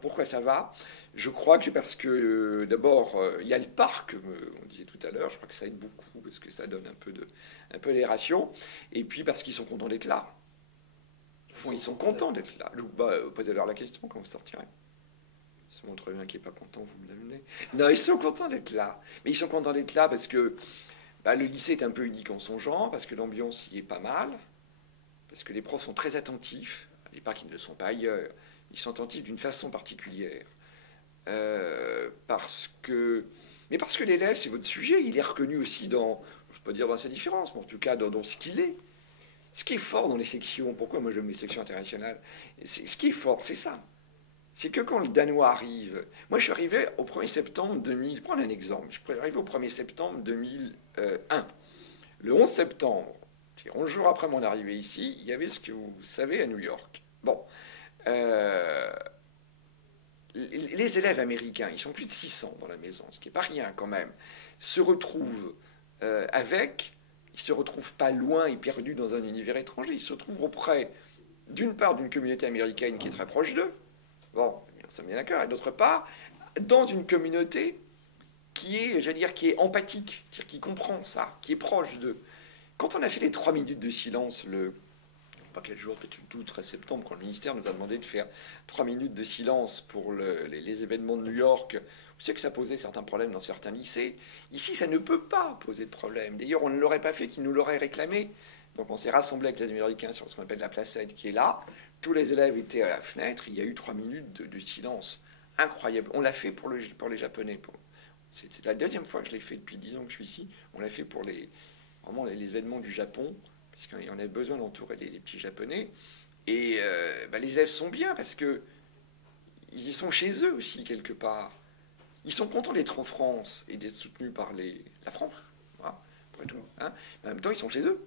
Pourquoi ça va? Je crois que parce que d'abord, il y a le parc, on disait tout à l'heure, je crois que ça aide beaucoup parce que ça donne un peu d'aération. Et puis parce qu'ils sont contents d'être là. Au Ils fond, sont ils sont contents d'être contents là. d'être là. Donc, bah, posez-leur la question quand vous sortirez. Se montre bien qu'il n'est pas content, vous me l'amenez. Non, ils sont contents d'être là. Mais ils sont contents d'être là parce que bah, le lycée est un peu unique en son genre, parce que l'ambiance y est pas mal, parce que les profs sont très attentifs. Et pas qu'ils ne le sont pas ailleurs. Ils sont attentifs d'une façon particulière. Parce que. Mais parce que l'élève, c'est votre sujet, il est reconnu aussi dans, je ne peux pas dire dans sa différence, mais en tout cas dans ce qu'il est. Ce qui est fort dans les sections, pourquoi moi j'aime les sections internationales, ce qui est fort, c'est ça. C'est que quand le Danois arrive, moi je suis arrivé au 1er septembre 2000, prends un exemple, je suis arrivé au 1er septembre 2001. Le 11 septembre, c'est 11 jours après mon arrivée ici, il y avait ce que vous savez à New York. Bon, euh, les élèves américains, ils sont plus de 600 dans la maison, ce qui n'est pas rien quand même, se retrouvent ils se retrouvent pas loin et perdus dans un univers étranger, ils se retrouvent auprès d'une part d'une communauté américaine qui est très proche d'eux, bon, ça me bien d'accord, et d'autre part, dans une communauté qui est, j'allais dire, qui est empathique, c'est-à-dire qui comprend ça, qui est proche d'eux. Quand on a fait les 3 minutes de silence pas quel jour, peut-être le 12 13 septembre, quand le ministère nous a demandé de faire 3 minutes de silence pour les événements de New York. Vous savez que ça posait certains problèmes dans certains lycées. Ici, ça ne peut pas poser de problème. D'ailleurs, on ne l'aurait pas fait, qu'ils nous l'auraient réclamé. Donc on s'est rassemblé avec les Américains sur ce qu'on appelle la placette qui est là. Tous les élèves étaient à la fenêtre. Il y a eu 3 minutes de silence. Incroyable. On l'a fait pour les Japonais. C'est la deuxième fois que je l'ai fait depuis 10 ans que je suis ici. On l'a fait pour vraiment les événemements du Japon puisqu'on a besoin d'entourer les petits Japonais. Et bah, les élèves sont bien parce que ils sont chez eux aussi quelque part. Ils sont contents d'être en France et d'être soutenus par la France. Voilà, après tout, hein. Mais en même temps, ils sont chez eux.